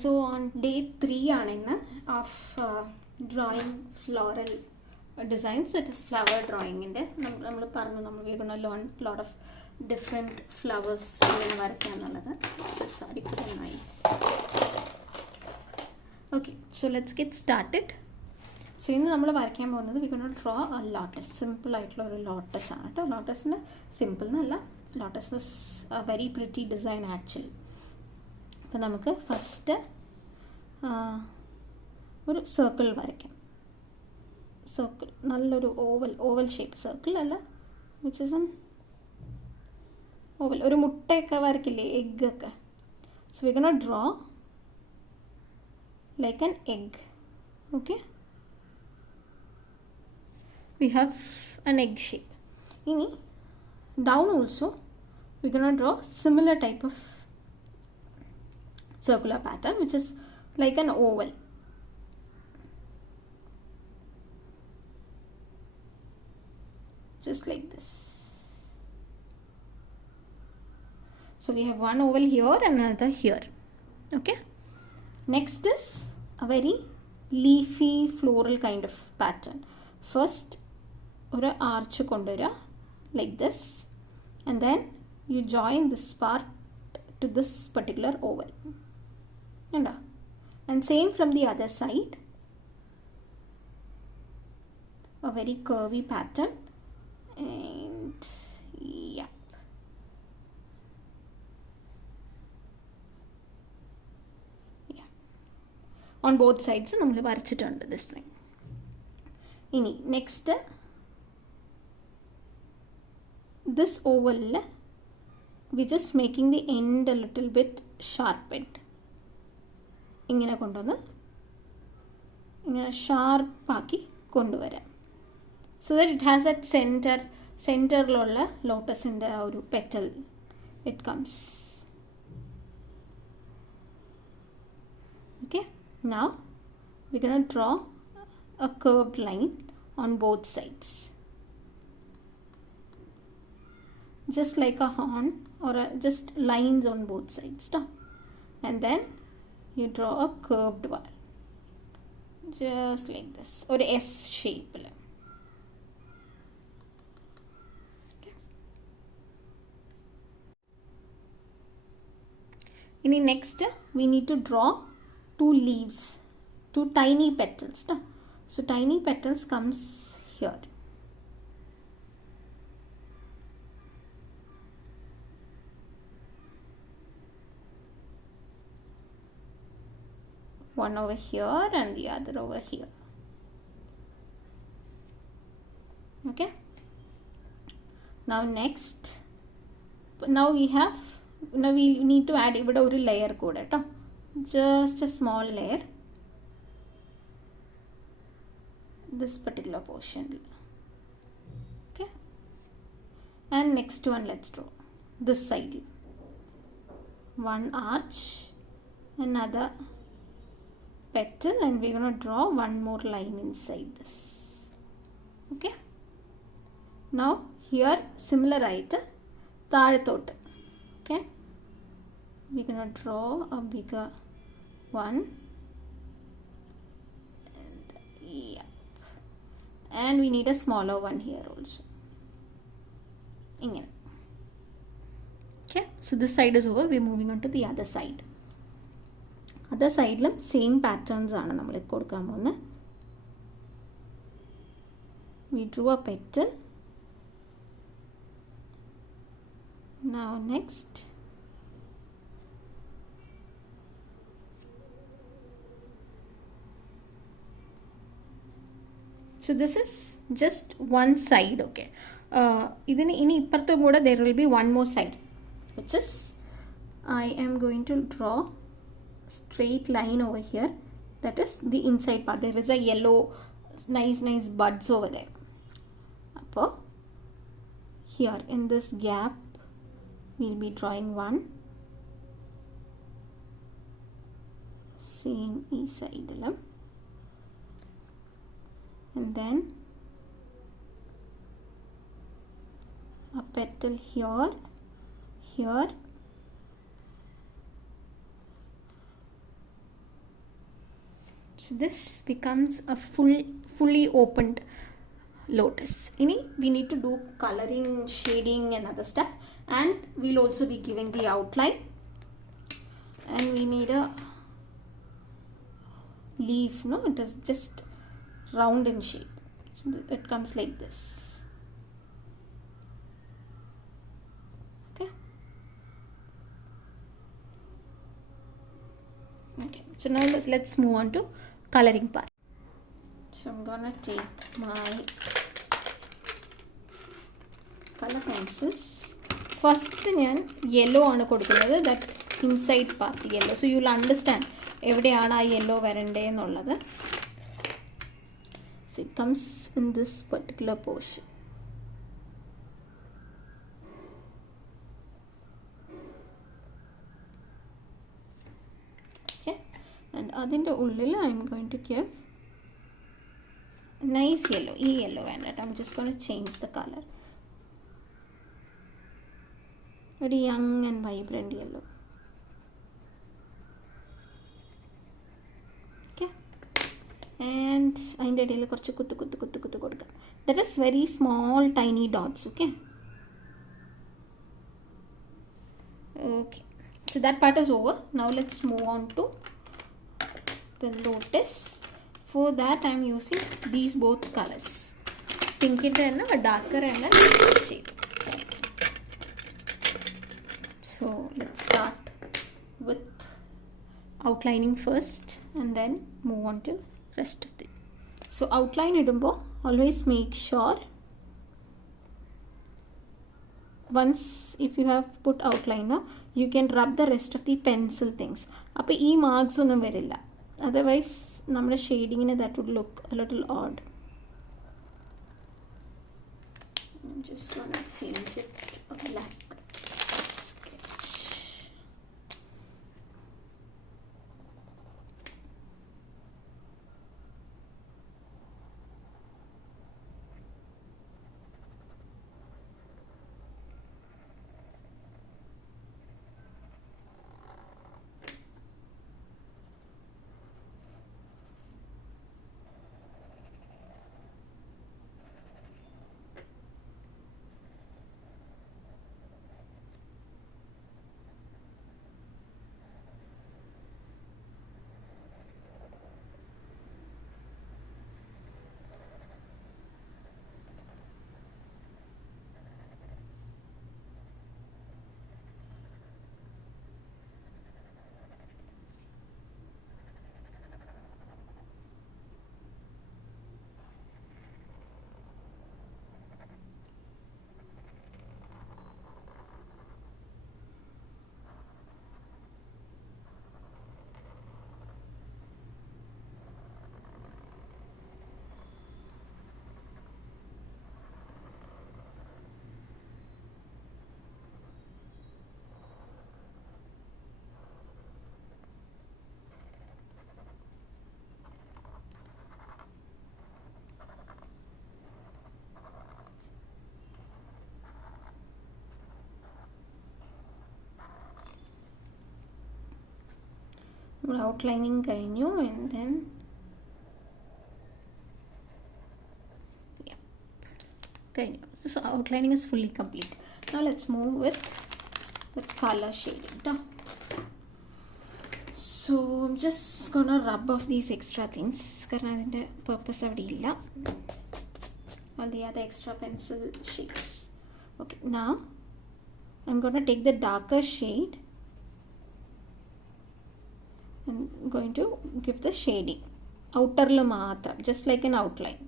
So on day 3 ആണിന്ന് of drawing floral designs, that is flower drawing inde നമ്മൾ പറഞ്ഞു നമ്മൾ we going to learn lot of different flowers എങ്ങനെ വരയ്ക്കാം എന്നുള്ളത്. This is pretty nice. Okay, so let's get started. So ഇന്ന് നമ്മൾ വരയ്ക്കാൻ പോകുന്നത് we going to draw a lotus. Simple ആയിട്ടുള്ള ഒരു ലോട്ടസ് ആണ് കേട്ടോ. ലോട്ടസിന് സിമ്പിൾ എന്നല്ല, lotus is a very pretty design actually. അപ്പോൾ നമുക്ക് ഫസ്റ്റ് ഒരു സർക്കിൾ വരയ്ക്കാം. സർക്കിൾ നല്ലൊരു ഓവൽ ഷേപ്പ് സർക്കിൾ അല്ല, വിച്ച് ഇസ് എൻ ഓവൽ. ഒരു മുട്ടയൊക്കെ വരയ്ക്കില്ലേ, എഗ്ഗൊക്കെ. So we gonna draw like an egg. Okay, we have an egg shape. ഇനി down also we gonna draw similar type of circular pattern, which is like an oval. Just like this. So we have one oval here and another here. Okay. Next is a very leafy floral kind of pattern. First, or arch kondura like this, and then you join this part to this particular oval. And same from the other side, a very curvy pattern, and yeah, on both sides നമ്മൾ വരച്ചിട്ടുണ്ട് this thing. ഇനി next this oval we just making the end a little bit sharpened. ഇങ്ങനെ കൊണ്ടുവന്ന് ഇങ്ങനെ ഷാർപ്പാക്കി കൊണ്ടുവരാം. So that it has that സെൻറ്ററിലുള്ള ലോട്ടസിൻ്റെ ആ ഒരു petal it comes. Okay, now we gonna draw a curved line on both sides, just like a horn or just lines on both sides, and then you draw a curved one just like this, or S shape. Okay. In the next we need to draw two leaves, two tiny petals. So tiny petals comes here. One over here and the other over here. Okay, now next, now we need to add ഇവിടെ ഒരു ലെയർ കൂടെ കേട്ടോ, just a small layer, this particular portion. Okay, and next one let's draw this side, one arch, another petal, and we're going to draw one more line inside this. Okay, now here similar right താഴത്തോട്ട്. Okay, we're going to draw a bigger one, and yeah, and we need a smaller one here also. Okay, so this side is over, we're moving on to the other side. Other സൈഡിലും same patterns ആണ് നമ്മൾ കൊടുക്കാൻ പോകുന്നത്. We drew a petal. Now next so this is just one side. Okay, ഇതിന് ഇനി ഇപ്പുറത്തും കൂടെ there will be one more side, which is I am going to draw straight line over here, that is the inside part. There is a yellow nice buds over there. Appo here in this gap we'll be drawing one, same east side, and then a petal here, So this becomes a fully opened lotus. We need to do coloring, shading and other stuff, and we'll also be giving the outline, and we need a leaf. No, it is just round in shape, so it comes like this. Okay, so now let's move on to coloring part. So I'm gonna take my color pencils. First yellow aanu kodukkunnathu, that inside part yellow, so you will understand evideyaanu aa yellow varande ennullathu. So it comes in this particular portion. Okay, and adinte ullil I am going to give nice yellow. Yellow and I'm just going to change the color. Very young and vibrant yellow. Okay, and അതിൻ്റെ ഇടയിൽ കുറച്ച് കുത്ത് കൊടുക്കാം. That is very small tiny dots. Okay, so that part is over. Now let's move on to the lotus. For that I am using these both colors, pink and a darker and a lighter shade. So let's start with outlining first and then move on to rest of it. So outline idumbo always make sure, once if you have put outline, you can rub the rest of the pencil things. Appo ee marks onnum varilla, otherwise നമ്മുടെ ഷെയ്ഡിങ്ങിന് that would look a little odd. I'm just gonna change it a black sketch. Outlining കഴിഞ്ഞു, and then കഴിഞ്ഞു. So outlining is fully complete. Now let's move with the color shading. So I'm just gonna rub off these extra things കാരണം അതിൻ്റെ purpose അവിടെ ഇല്ല. All the other extra pencil shades. Okay, now I'm gonna take the darker shade. I'm going to give the shading outer lo matram, just like an outline.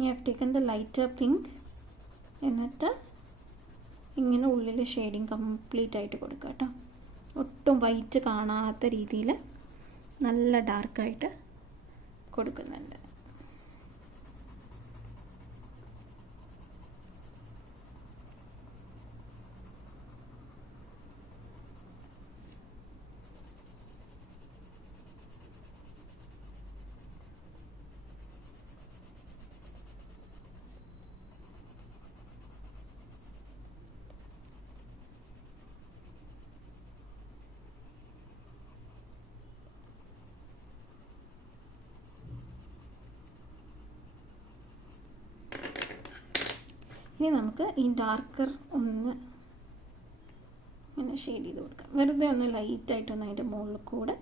I have taken the lighter pink എന്നിട്ട് ഇങ്ങനെ ഉള്ളിൽ shading complete ആയിട്ട് കൊടുക്കുക കേട്ടോ. ഒട്ടും വൈറ്റ് കാണാത്ത രീതിയിൽ നല്ല ഡാർക്കായിട്ട് കൊടുക്കുന്നുണ്ട്. ഇനി നമുക്ക് ഈ ഡാർക്കർ ഒന്ന് ഇങ്ങനെ ഷെയ്ഡ് ചെയ്ത് കൊടുക്കാം. വെറുതെ ഒന്ന് ലൈറ്റായിട്ടൊന്ന് അതിൻ്റെ മുകളിൽ കൂടെ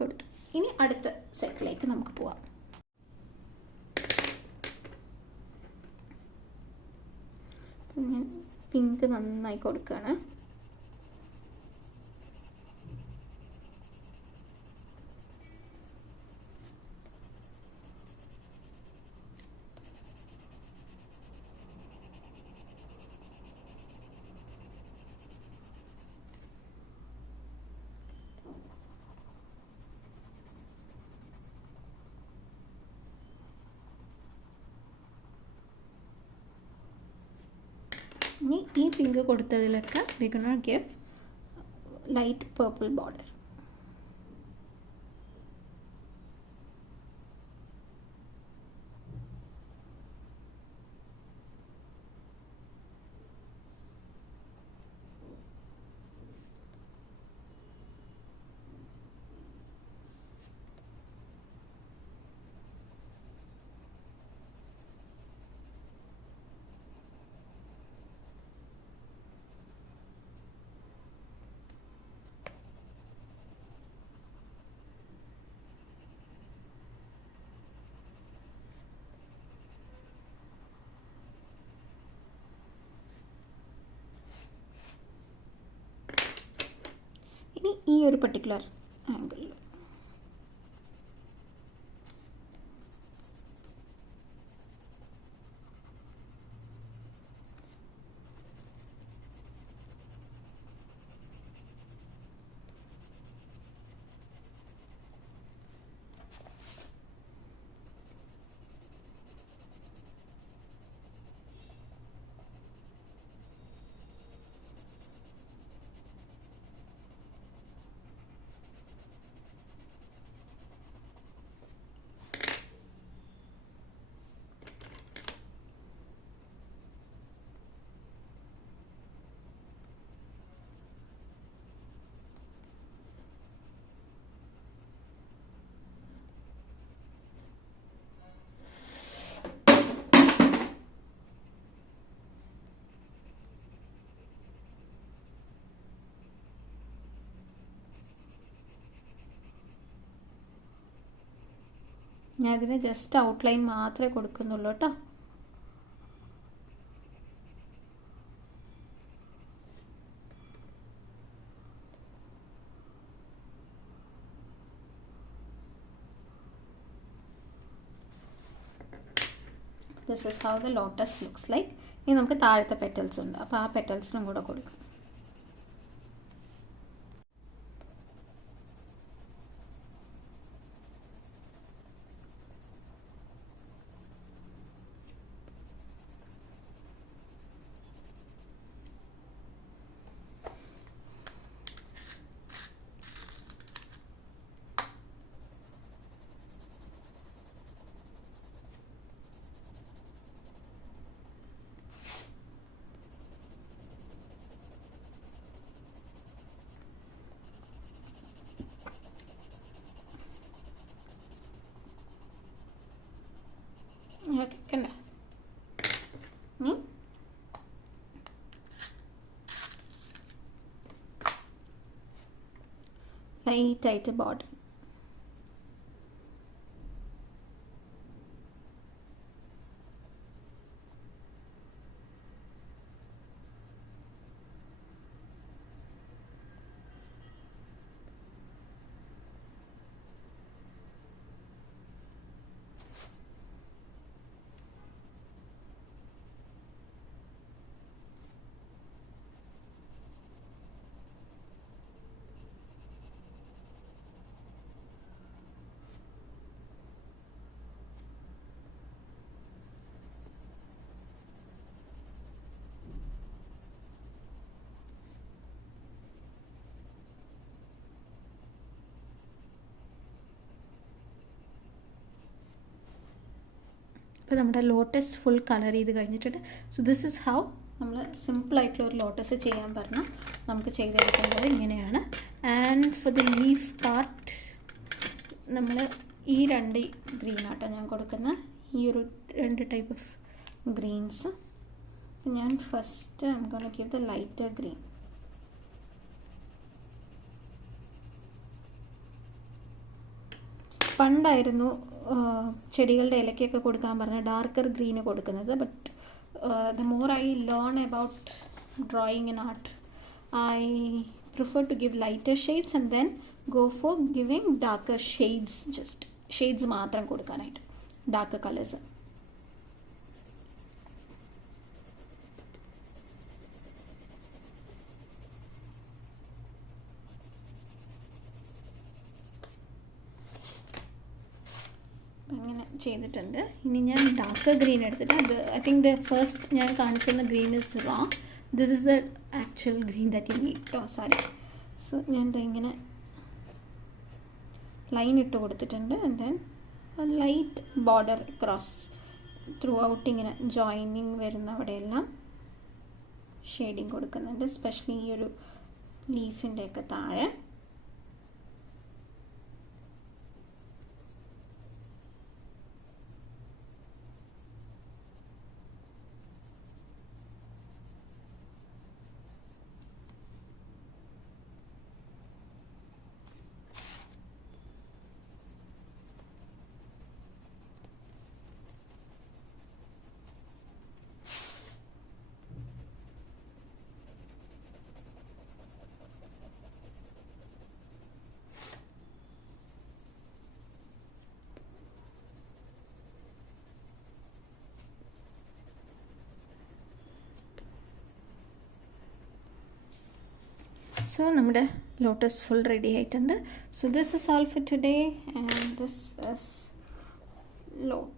കൊടുത്തു. ഇനി അടുത്ത സെറ്റിലേക്ക് നമുക്ക് പോവാം. ഞാൻ പിങ്ക് നന്നായി കൊടുക്കുകയാണ്. ഇനി ഈ പിങ്ക് കൊടുത്തതിലൊക്കെ we gonna give light purple border. ഇനി ഈ ഒരു പർട്ടിക്കുലർ ആംഗിളിൽ ഞാൻ ഇതിന് ജസ്റ്റ് ഔട്ട്ലൈൻ മാത്രമേ കൊടുക്കുന്നുള്ളൂ കേട്ടോ. This is how the lotus looks like. ഇനി നമുക്ക് താഴത്തെ പെറ്റൽസ് ഉണ്ട്, അപ്പോൾ ആ പെറ്റൽസിനും കൂടെ കൊടുക്കാം. കണ്ട ലൈറ്റായിട്ട് ബോർഡർ. ഇപ്പോൾ നമ്മുടെ ലോട്ടസ് ഫുൾ കളർ ചെയ്ത് കഴിഞ്ഞിട്ടുണ്ട്. സോ ദിസ് ഇസ് ഹൗ നമ്മൾ സിമ്പിളായിട്ടുള്ള ഒരു ലോട്ടസ് ചെയ്യാൻ പറഞ്ഞാൽ നമുക്ക് ചെയ്തെടുക്കേണ്ടത് ഇങ്ങനെയാണ്. And for the leaf part നമ്മൾ ഈ രണ്ട് ഗ്രീനാട്ടോ ഞാൻ കൊടുക്കുന്ന ഈ ഒരു രണ്ട് ടൈപ്പ് ഓഫ് ഗ്രീൻസ്. ഞാൻ first I am gonna give the lighter green. പണ്ടായിരുന്നു ചെടികളുടെ ഇലക്കൊക്കെ കൊടുക്കാൻ പറഞ്ഞ ഡാർക്കർ ഗ്രീന് കൊടുക്കുന്നത്. But the more I learn about drawing and art, I prefer to give lighter shades and then go for giving darker shades. Just shades മാത്രം കൊടുക്കാനായിട്ട് darker colors. അങ്ങനെ ചെയ്തിട്ടുണ്ട്. ഇനി ഞാൻ ഡാർക്ക് ഗ്രീൻ എടുത്തിട്ട് അത് ഐ തിങ്ക് ദ ഫസ്റ്റ് ഞാൻ കാണിച്ചിരുന്ന green is wrong. This is the actual green that you need. Sorry. So ഞാൻ ഇങ്ങനെ ലൈൻ ഇട്ട് കൊടുത്തിട്ടുണ്ട്. And then light border cross through out ഇങ്ങനെ ജോയിനിങ് വരുന്ന അവിടെയെല്ലാം ഷെയ്ഡിങ് കൊടുക്കുന്നുണ്ട്. എസ്പെഷ്യലി ഈ ഒരു ലീഫിൻ്റെയൊക്കെ താഴെ. സോ നമ്മുടെ ലോട്ടസ് ഫുൾ റെഡി ആയിട്ടുണ്ട്. So this is all for today and this is lotus.